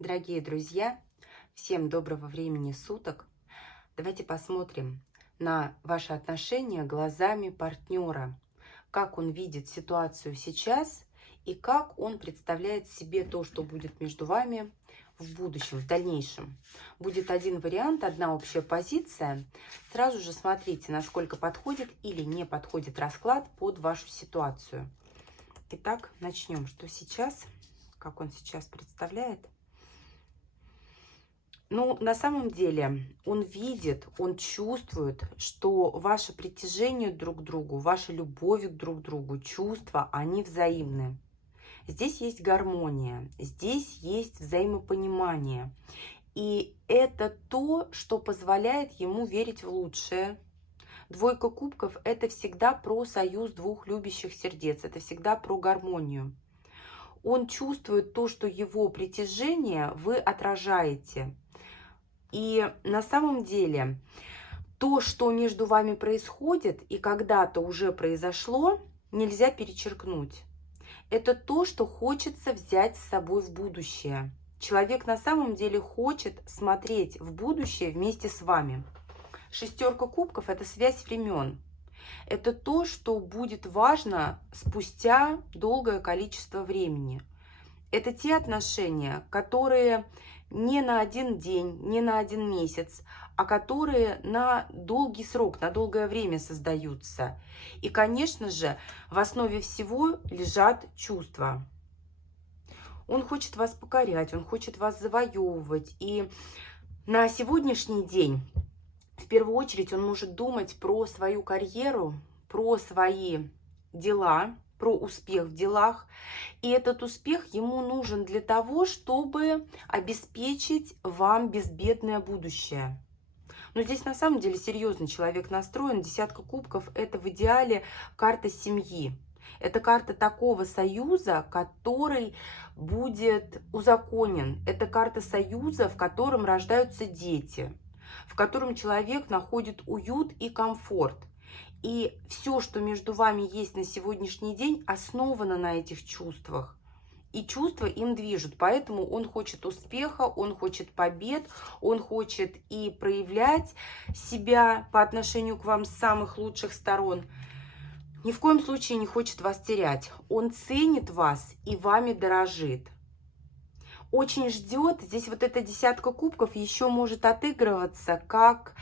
Дорогие друзья, всем доброго времени суток. Давайте посмотрим на ваши отношения глазами партнера. Как он видит ситуацию сейчас и как он представляет себе то, что будет между вами в будущем, в дальнейшем. Будет один вариант, одна общая позиция. Сразу же смотрите, насколько подходит или не подходит расклад под вашу ситуацию. Итак, начнем. Что сейчас? Как он сейчас представляет? Ну, на самом деле, он видит, он чувствует, что ваше притяжение друг к другу, ваша любовь друг к другу, чувства, они взаимны. Здесь есть гармония, здесь есть взаимопонимание. И это то, что позволяет ему верить в лучшее. Двойка кубков – это всегда про союз двух любящих сердец, это всегда про гармонию. Он чувствует то, что его притяжение вы отражаете. И на самом деле то, что между вами происходит и когда-то уже произошло, нельзя перечеркнуть. Это то, что хочется взять с собой в будущее. Человек на самом деле хочет смотреть в будущее вместе с вами. Шестерка кубков – это связь времен. Это то, что будет важно спустя долгое количество времени. Это те отношения, которые не на один день, не на один месяц, а которые на долгий срок, на долгое время создаются. И, конечно же, в основе всего лежат чувства. Он хочет вас покорять, он хочет вас завоевывать. И на сегодняшний день, в первую очередь, он может думать про свою карьеру, про свои дела, про успех в делах. И этот успех ему нужен для того, чтобы обеспечить вам безбедное будущее. Но здесь на самом деле серьезный человек настроен. Десятка кубков – это в идеале карта семьи. Это карта такого союза, который будет узаконен. Это карта союза, в котором рождаются дети, в котором человек находит уют и комфорт. И все, что между вами есть на сегодняшний день, основано на этих чувствах. И чувства им движут. Поэтому он хочет успеха, он хочет побед, он хочет и проявлять себя по отношению к вам с самых лучших сторон. Ни в коем случае не хочет вас терять. Он ценит вас и вами дорожит. Очень ждет. Здесь вот эта десятка кубков еще может отыгрываться как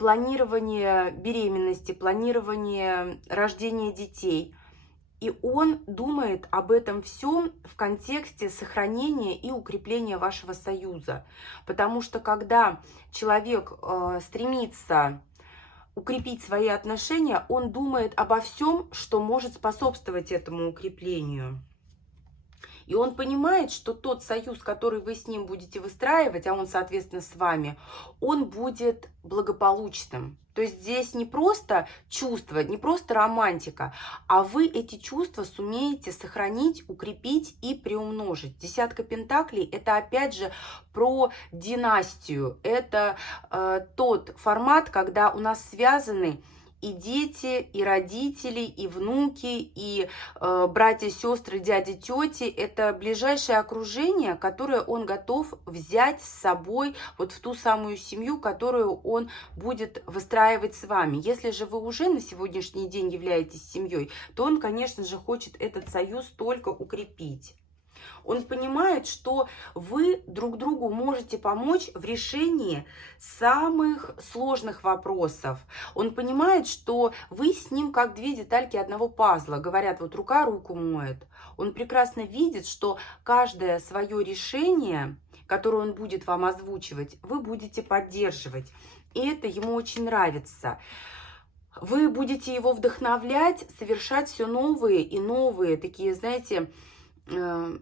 планирование беременности, планирование рождения детей. И он думает об этом всем в контексте сохранения и укрепления вашего союза. Потому что когда человек стремится укрепить свои отношения, он думает обо всем, что может способствовать этому укреплению. И он понимает, что тот союз, который вы с ним будете выстраивать, а он, соответственно, с вами, он будет благополучным. То есть здесь не просто чувство, не просто романтика, а вы эти чувства сумеете сохранить, укрепить и приумножить. Десятка пентаклей – это опять же про династию. Это тот формат, когда у нас связаны и дети, и родители, и внуки, и братья, сестры, дяди, тети. Это ближайшее окружение, которое он готов взять с собой вот в ту самую семью, которую он будет выстраивать с вами. Если же вы уже на сегодняшний день являетесь семьей, то он, конечно же, хочет этот союз только укрепить. Он понимает, что вы друг другу можете помочь в решении самых сложных вопросов. Он понимает, что вы с ним как две детальки одного пазла. Говорят, вот рука руку моет. Он прекрасно видит, что каждое свое решение, которое он будет вам озвучивать, вы будете поддерживать. И это ему очень нравится. Вы будете его вдохновлять, совершать все новые и новые такие, знаете,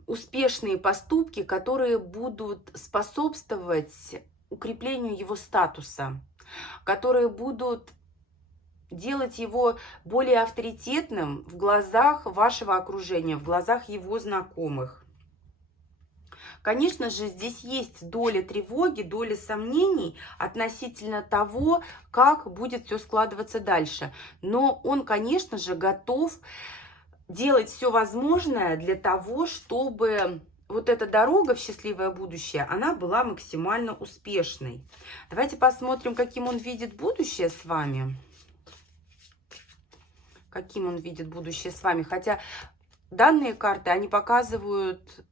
успешные поступки, которые будут способствовать укреплению его статуса, которые будут делать его более авторитетным в глазах вашего окружения, в глазах его знакомых. Конечно же, здесь есть доля тревоги, доля сомнений относительно того, как будет все складываться дальше. Но он, конечно же, готов делать все возможное для того, чтобы вот эта дорога в счастливое будущее, она была максимально успешной. Давайте посмотрим, каким он видит будущее с вами. Каким он видит будущее с вами. Хотя данные карты, они показывают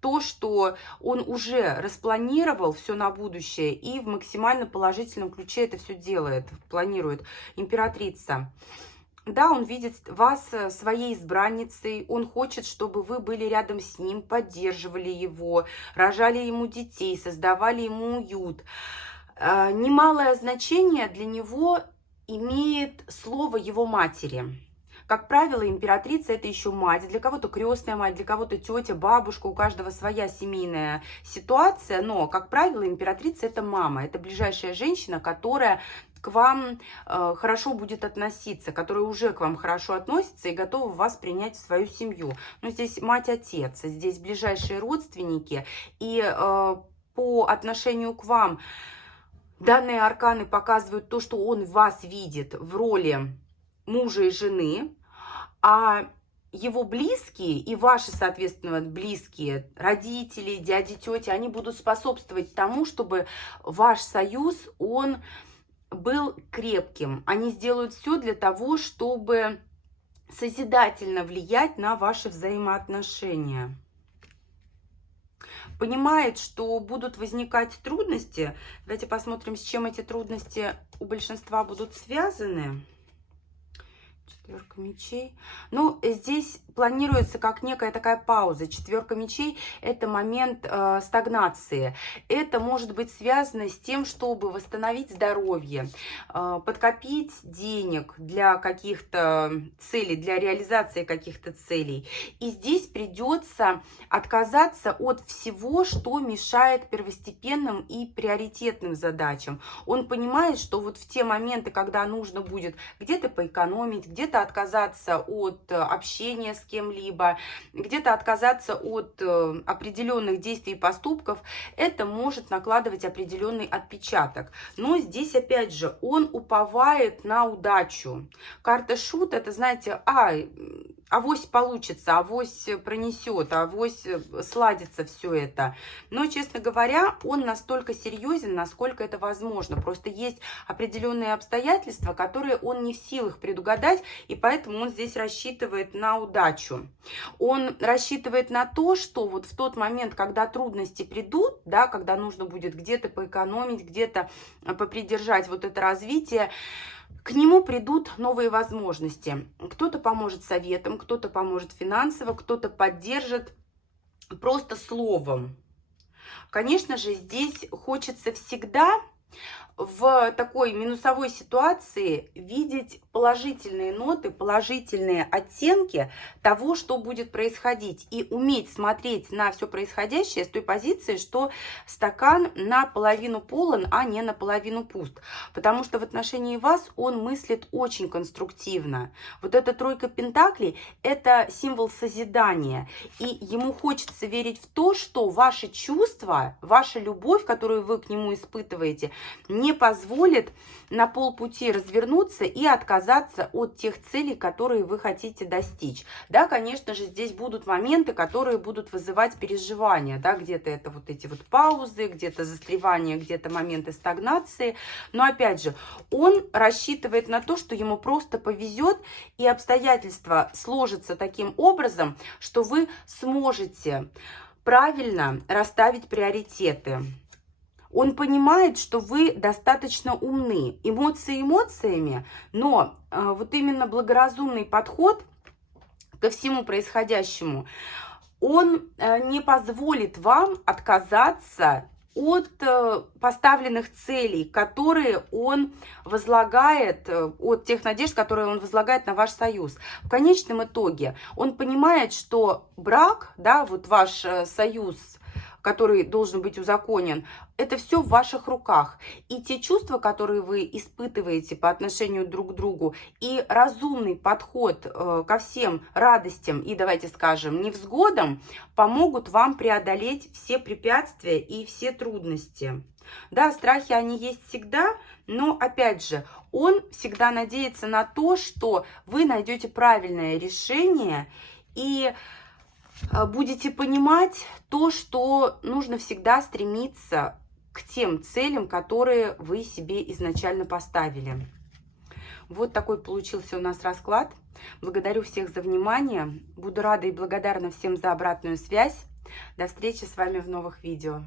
то, что он уже распланировал все на будущее и в максимально положительном ключе это все делает, планирует. Императрица. Да, он видит вас своей избранницей, он хочет, чтобы вы были рядом с ним, поддерживали его, рожали ему детей, создавали ему уют. Немалое значение для него имеет слово его матери. Как правило, императрица — это еще мать, для кого-то крестная мать, для кого-то тетя, бабушка, у каждого своя семейная ситуация, но, как правило, императрица — это мама, это ближайшая женщина, которая к вам хорошо будет относиться, которая уже к вам хорошо относится и готова вас принять в свою семью. Но здесь мать-отец, здесь ближайшие родственники, и по отношению к вам данные арканы показывают то, что он вас видит в роли мужа и жены, а его близкие и ваши, соответственно, близкие, родители, дяди, тети, они будут способствовать тому, чтобы ваш союз, он был крепким. Они сделают все для того, чтобы созидательно влиять на ваши взаимоотношения. Понимает, что будут возникать трудности. Давайте посмотрим, с чем эти трудности у большинства будут связаны. Четверка мечей. Ну, здесь планируется как некая такая пауза. Четверка мечей — это момент стагнации. Это может быть связано с тем, чтобы восстановить здоровье, подкопить денег для каких-то целей, для реализации каких-то целей. И здесь придется отказаться от всего, что мешает первостепенным и приоритетным задачам. Он понимает, что вот в те моменты, когда нужно будет где-то поэкономить, где-то отказаться от общения с кем-либо, где-то отказаться от определенных действий и поступков, это может накладывать определенный отпечаток. Но здесь, опять же, он уповает на удачу. Карта шут — это, знаете, авось получится, авось пронесет, авось сладится все это. Но, честно говоря, он настолько серьезен, насколько это возможно. Просто есть определенные обстоятельства, которые он не в силах предугадать, и поэтому он здесь рассчитывает на удачу. Он рассчитывает на то, что вот в тот момент, когда трудности придут, да, когда нужно будет где-то поэкономить, где-то попридержать вот это развитие, к нему придут новые возможности. Кто-то поможет советом, кто-то поможет финансово, кто-то поддержит просто словом. Конечно же, здесь хочется всегда в такой минусовой ситуации видеть положительные ноты, положительные оттенки того, что будет происходить. И уметь смотреть на все происходящее с той позиции, что стакан наполовину полон, а не наполовину пуст. Потому что в отношении вас он мыслит очень конструктивно. Вот эта тройка пентаклей — это символ созидания. И ему хочется верить в то, что ваши чувства, ваша любовь, которую вы к нему испытываете, не позволит на полпути развернуться и отказаться от тех целей, которые вы хотите достичь. Да, конечно же, здесь будут моменты, которые будут вызывать переживания, да, где-то это вот эти вот паузы, где-то застревание, где-то моменты стагнации, но опять же, он рассчитывает на то, что ему просто повезет и обстоятельства сложатся таким образом, что вы сможете правильно расставить приоритеты. Он понимает, что вы достаточно умны. Эмоции эмоциями, но вот именно благоразумный подход ко всему происходящему, он не позволит вам отказаться от поставленных целей, которые он возлагает, от тех надежд, которые он возлагает на ваш союз. В конечном итоге он понимает, что брак, да, вот ваш союз, который должен быть узаконен, это все в ваших руках. И те чувства, которые вы испытываете по отношению друг к другу, и разумный подход ко всем радостям и, давайте скажем, невзгодам, помогут вам преодолеть все препятствия и все трудности. Да, страхи, они есть всегда, но, опять же, он всегда надеется на то, что вы найдете правильное решение, и будете понимать то, что нужно всегда стремиться к тем целям, которые вы себе изначально поставили. Вот такой получился у нас расклад. Благодарю всех за внимание. Буду рада и благодарна всем за обратную связь. До встречи с вами в новых видео.